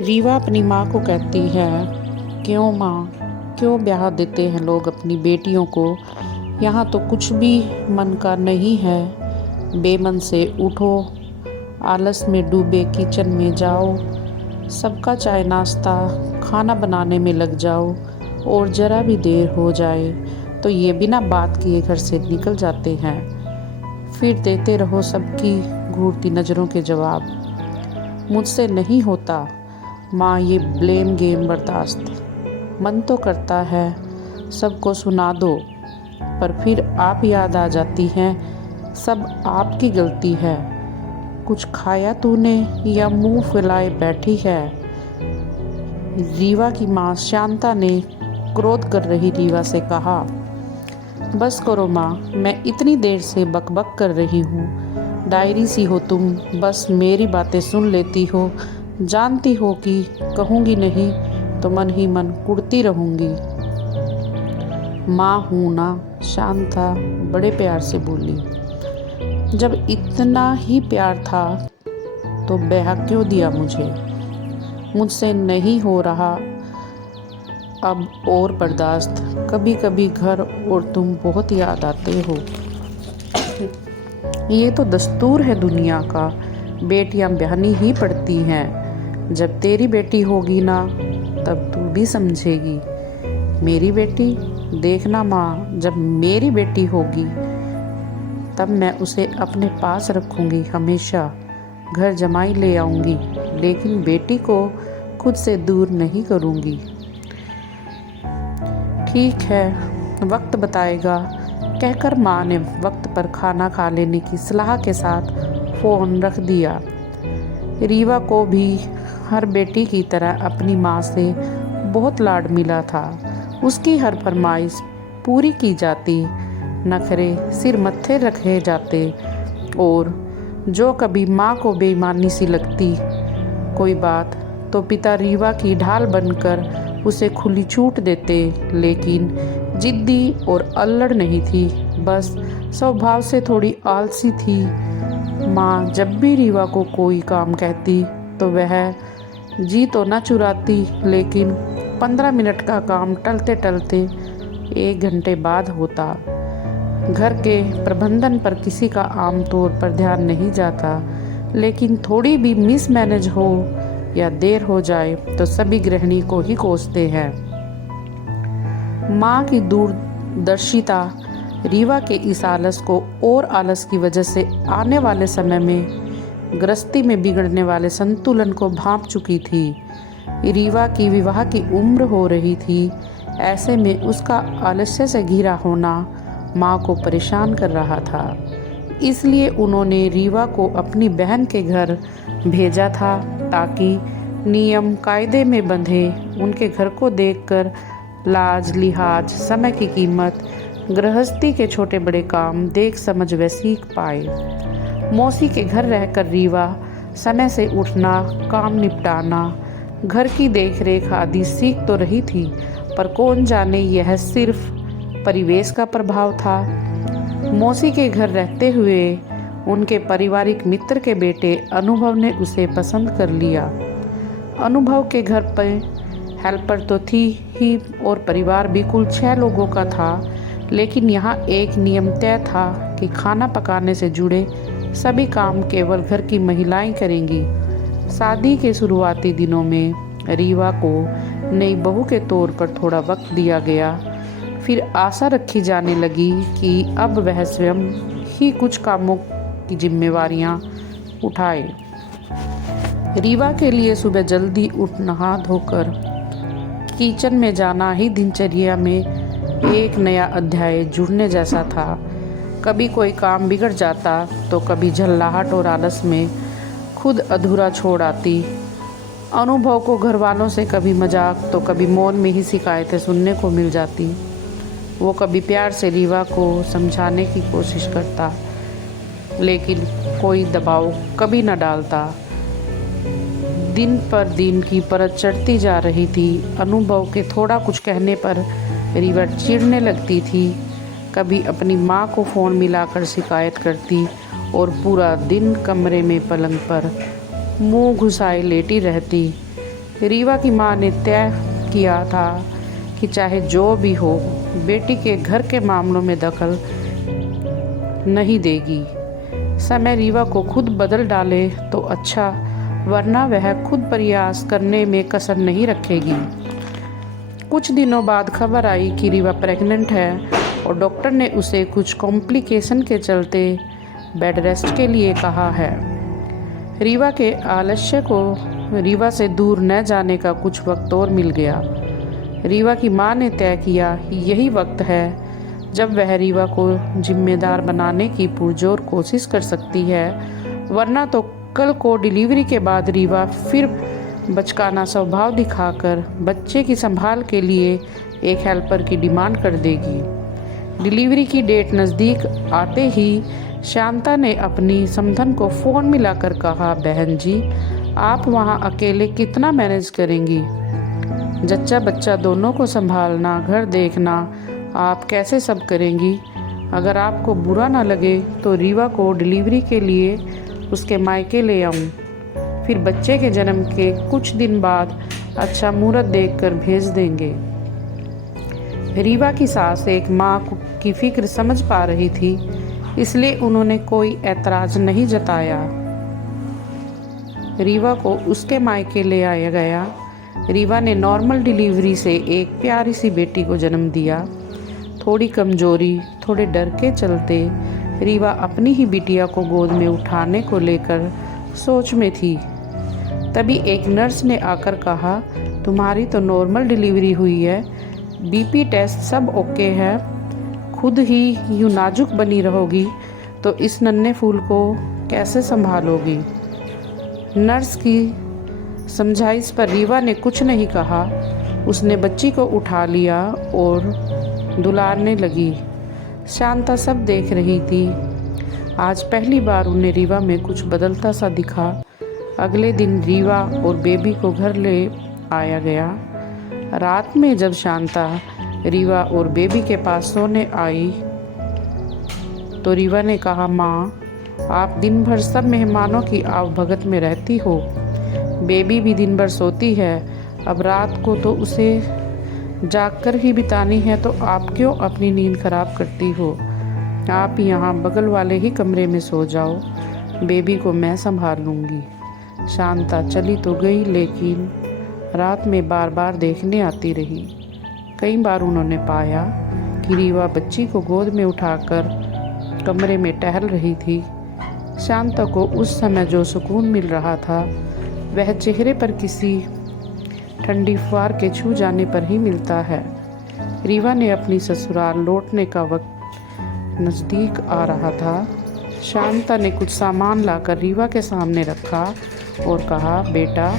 रीवा अपनी माँ को कहती है, क्यों माँ, क्यों ब्याह देते हैं लोग अपनी बेटियों को। यहाँ तो कुछ भी मन का नहीं है। बेमन से उठो, आलस में डूबे किचन में जाओ, सबका चाय नाश्ता खाना बनाने में लग जाओ, और ज़रा भी देर हो जाए तो ये बिना बात किए घर से निकल जाते हैं। फिर देते रहो सबकी घूरती नज़रों के जवाब। मुझसे नहीं होता माँ ये ब्लेम गेम बर्दाश्त। मन तो करता है सबको सुना दो, पर फिर आप याद आ जाती हैं, सब आपकी गलती है। कुछ खाया तूने या मुंह फैलाए बैठी है। रीवा की माँ शांता ने क्रोध कर रही रीवा से कहा, बस करो माँ, मैं इतनी देर से बकबक कर रही हूँ। डायरी सी हो तुम, बस मेरी बातें सुन लेती हो। जानती हो कि कहूँगी नहीं तो मन ही मन कुढ़ती रहूँगी। माँ हूँ ना, शांता बड़े प्यार से बोली। जब इतना ही प्यार था तो ब्याह क्यों दिया मुझे। मुझसे नहीं हो रहा अब और बर्दाश्त। कभी कभी घर और तुम बहुत याद आते हो। ये तो दस्तूर है दुनिया का, बेटियां ब्याहनी ही पड़ती हैं। जब तेरी बेटी होगी ना, तब तू भी समझेगी। मेरी बेटी, देखना माँ, जब मेरी बेटी होगी तब मैं उसे अपने पास रखूँगी हमेशा। घर जमाई ले आऊँगी, लेकिन बेटी को खुद से दूर नहीं करूँगी। ठीक है, वक्त बताएगा, कहकर माँ ने वक्त पर खाना खा लेने की सलाह के साथ फ़ोन रख दिया। रीवा को भी हर बेटी की तरह अपनी माँ से बहुत लाड मिला था। उसकी हर फरमाइश पूरी की जाती, नखरे सिर मत्थे रखे जाते, और जो कभी माँ को बेईमानी सी लगती कोई बात, तो पिता रीवा की ढाल बनकर उसे खुली छूट देते। लेकिन जिद्दी और अल्लड़ नहीं थी, बस स्वभाव से थोड़ी आलसी थी। माँ जब भी रीवा को कोई काम कहती तो वह जी तो न चुराती, लेकिन 15 मिनट का काम टलते टलते 1 घंटे बाद होता। घर के प्रबंधन पर किसी का आमतौर पर ध्यान नहीं जाता, लेकिन थोड़ी भी मिसमैनेज हो या देर हो जाए तो सभी गृहिणी को ही कोसते हैं। माँ की दूरदर्शिता रीवा के इस आलस को और आलस की वजह से आने वाले समय में गृहस्थी में बिगड़ने वाले संतुलन को भांप चुकी थी। रीवा की विवाह की उम्र हो रही थी। ऐसे में उसका आलस्य से घिरा होना माँ को परेशान कर रहा था। इसलिए उन्होंने रीवा को अपनी बहन के घर भेजा था, ताकि नियम कायदे में बंधे उनके घर को देखकर लाज लिहाज, समय की कीमत, गृहस्थी के छोटे बड़े काम देख समझ व सीख पाए। मौसी के घर रहकर रीवा समय से उठना, काम निपटाना, घर की देखरेख आदि सीख तो रही थी, पर कौन जाने यह सिर्फ परिवेश का प्रभाव था। मौसी के घर रहते हुए उनके पारिवारिक मित्र के बेटे अनुभव ने उसे पसंद कर लिया। अनुभव के घर पर हेल्पर तो थी ही, और परिवार भी कुल 6 लोगों का था। लेकिन यहाँ एक नियम तय था कि खाना पकाने से जुड़े सभी काम केवल घर की महिलाएं करेंगी। शादी के शुरुआती दिनों में रीवा को नई बहू के तौर पर थोड़ा वक्त दिया गया। फिर आशा रखी जाने लगी कि अब वह स्वयं ही कुछ कामों की जिम्मेवारियां उठाए। रीवा के लिए सुबह जल्दी उठ नहा धोकर किचन में जाना ही दिनचर्या में एक नया अध्याय जुड़ने जैसा था। कभी कोई काम बिगड़ जाता तो कभी झल्लाहट और आलस में खुद अधूरा छोड़ आती। अनुभव को घर वालों से कभी मजाक तो कभी मौन में ही शिकायतें सुनने को मिल जाती। वो कभी प्यार से रीवा को समझाने की कोशिश करता, लेकिन कोई दबाव कभी न डालता। दिन पर दिन की परत चढ़ती जा रही थी। अनुभव के थोड़ा कुछ कहने पर रीवा चिढ़ने लगती थी। कभी अपनी माँ को फ़ोन मिलाकर शिकायत करती, और पूरा दिन कमरे में पलंग पर मुंह घुसाए लेटी रहती। रीवा की माँ ने तय किया था कि चाहे जो भी हो, बेटी के घर के मामलों में दखल नहीं देगी। समय रीवा को खुद बदल डाले तो अच्छा, वरना वह खुद प्रयास करने में कसर नहीं रखेगी। कुछ दिनों बाद खबर आई कि रीवा प्रेग्नेंट है और डॉक्टर ने उसे कुछ कॉम्प्लिकेशन के चलते बेड रेस्ट के लिए कहा है। रीवा के आलस्य को रीवा से दूर न जाने का कुछ वक्त और मिल गया। रीवा की माँ ने तय किया यही वक्त है जब वह रीवा को जिम्मेदार बनाने की पुरजोर कोशिश कर सकती है, वरना तो कल को डिलीवरी के बाद रीवा फिर बचकाना स्वभाव दिखाकर बच्चे की संभाल के लिए एक हेल्पर की डिमांड कर देगी। डिलीवरी की डेट नज़दीक आते ही शांता ने अपनी समधन को फ़ोन मिलाकर कहा, बहन जी, आप वहाँ अकेले कितना मैनेज करेंगी? जच्चा बच्चा दोनों को संभालना, घर देखना, आप कैसे सब करेंगी? अगर आपको बुरा ना लगे तो रीवा को डिलीवरी के लिए उसके मायके ले आऊँ, फिर बच्चे के जन्म के कुछ दिन बाद अच्छा मुहूर्त देखकर भेज देंगे। रीवा की सास एक माँ की फिक्र समझ पा रही थी, इसलिए उन्होंने कोई ऐतराज नहीं जताया। रीवा को उसके मायके ले आया गया। रीवा ने नॉर्मल डिलीवरी से एक प्यारी सी बेटी को जन्म दिया। थोड़ी कमजोरी, थोड़े डर के चलते रीवा अपनी ही बिटिया को गोद में उठाने को लेकर सोच में थी। तभी एक नर्स ने आकर कहा, तुम्हारी तो नॉर्मल डिलीवरी हुई है, बीपी टेस्ट सब ओके है, खुद ही यूँ नाजुक बनी रहोगी तो इस नन्हे फूल को कैसे संभालोगी? नर्स की समझाइश पर रीवा ने कुछ नहीं कहा। उसने बच्ची को उठा लिया और दुलारने लगी। शांता सब देख रही थी। आज पहली बार उन्हें रीवा में कुछ बदलता सा दिखा। अगले दिन रीवा और बेबी को घर ले आया गया। रात में जब शांता रीवा और बेबी के पास सोने आई तो रीवा ने कहा, माँ, आप दिन भर सब मेहमानों की आवभगत में रहती हो, बेबी भी दिन भर सोती है, अब रात को तो उसे जागकर ही बितानी है, तो आप क्यों अपनी नींद खराब करती हो? आप यहाँ बगल वाले ही कमरे में सो जाओ, बेबी को मैं संभाल लूँगी। शांता चली तो गई, लेकिन रात में बार बार देखने आती रही। कई बार उन्होंने पाया कि रीवा बच्ची को गोद में उठाकर कमरे में टहल रही थी। शांता को उस समय जो सुकून मिल रहा था वह चेहरे पर किसी ठंडी फुहार के छू जाने पर ही मिलता है। रीवा ने अपनी ससुराल लौटने का वक्त नज़दीक आ रहा था। शांता ने कुछ सामान लाकर रीवा के सामने रखा और कहा, बेटा,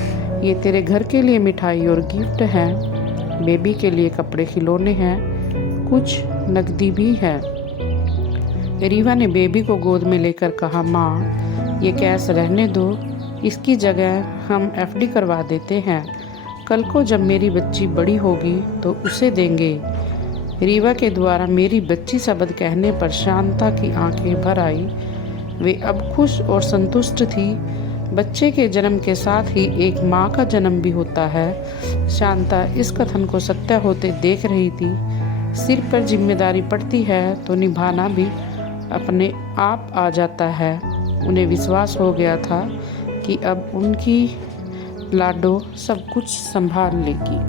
ये तेरे घर के लिए मिठाई और गिफ्ट हैं, बेबी के लिए कपड़े खिलौने हैं, कुछ नकदी भी है। रीवा ने बेबी को गोद में लेकर कहा, माँ, ये कैश रहने दो, इसकी जगह हम एफडी करवा देते हैं, कल को जब मेरी बच्ची बड़ी होगी तो उसे देंगे। रीवा के द्वारा मेरी बच्ची शब्द कहने पर शांता की आंखें भर आई। वे अब खुश और संतुष्ट थी। बच्चे के जन्म के साथ ही एक माँ का जन्म भी होता है। शांता इस कथन को सत्य होते देख रही थी। सिर पर जिम्मेदारी पड़ती है तो निभाना भी अपने आप आ जाता है। उन्हें विश्वास हो गया था कि अब उनकी लाडो सब कुछ संभाल लेगी।